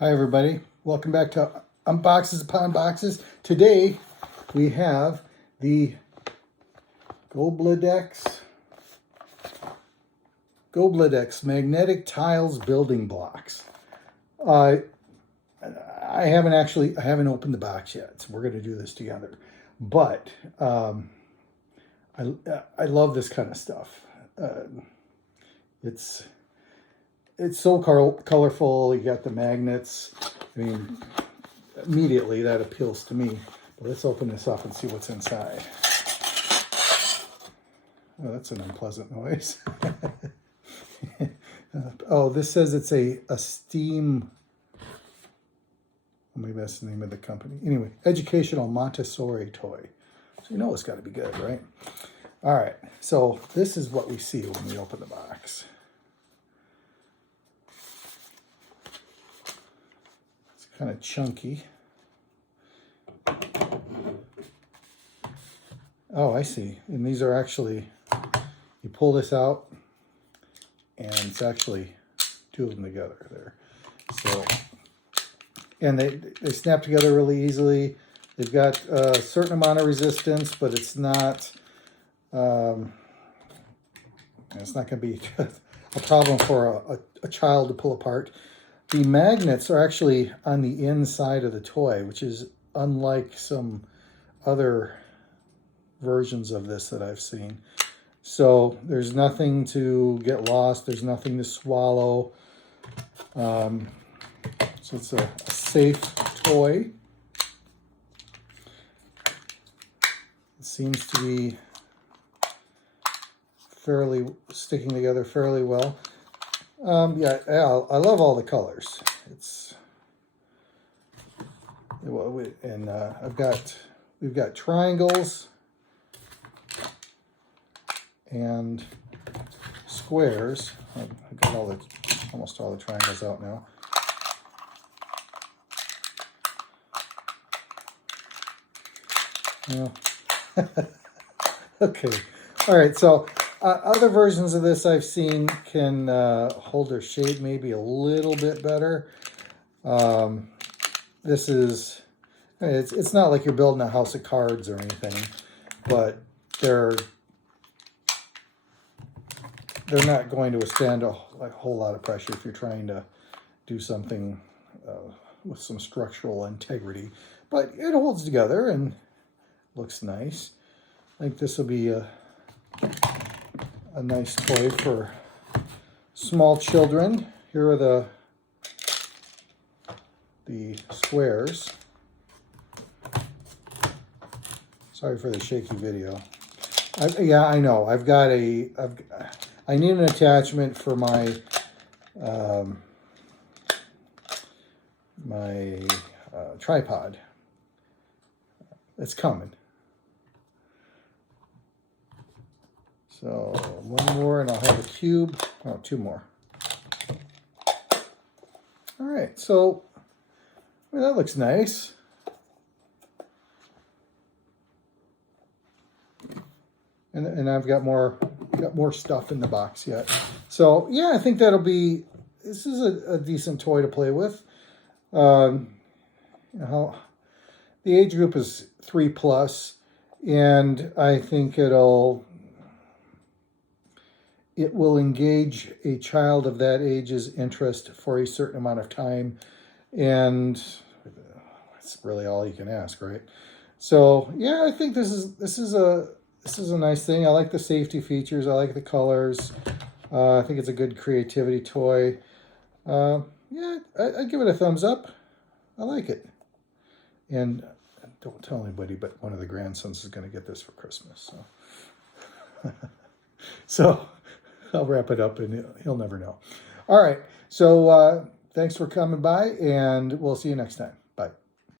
Hi everybody, welcome back to Unboxes Upon Boxes. Today we have the GobiDex magnetic tiles building blocks. I haven't opened the box yet, so we're going to do this together. But I love this kind of stuff. It's so colorful. You got the magnets. I mean, immediately that appeals to me. But let's open this up and see what's inside. Oh, that's an unpleasant noise. Oh, this says it's a steam. Maybe that's the name of the company. Anyway, educational Montessori toy. So you know it's got to be good, right? All right. So this is what we see when we open the box. Kind of chunky. Oh, I see. And these are actually, you pull this out and it's actually two of them together there. So, and they snap together really easily. They've got a certain amount of resistance, but it's not going to be a problem for a child to pull apart. The magnets are actually on the inside of the toy, which is unlike some other versions of this that I've seen. So there's nothing to get lost. There's nothing to swallow. So it's a safe toy. It seems to be sticking together fairly well. Yeah, I love all the colors. We've got triangles and squares. I've got almost all the triangles out now. Yeah. Okay. All right. So. Other versions of this I've seen can hold their shape maybe a little bit better. This is, it's not like you're building a house of cards or anything, but they're not going to withstand a whole lot of pressure if you're trying to do something with some structural integrity. But it holds together and looks nice. I think this will be a nice toy for small children. Here are the squares. Sorry for the shaky video. Yeah, I know. I need an attachment for my tripod. It's coming. So one more and I'll have a cube. Oh, two more. All right, so that looks nice. And I've got more stuff in the box yet. So yeah, I think this is a decent toy to play with. The age group is 3+, and I think it will engage a child of that age's interest for a certain amount of time, and that's really all you can ask, right? So yeah, I think this is a nice thing. I like the safety features. I like the colors. I think it's a good creativity toy. Yeah, I give it a thumbs up. I like it. And don't tell anybody, but one of the grandsons is going to get this for Christmas. So I'll wrap it up and he'll never know. All right. So thanks for coming by, and we'll see you next time.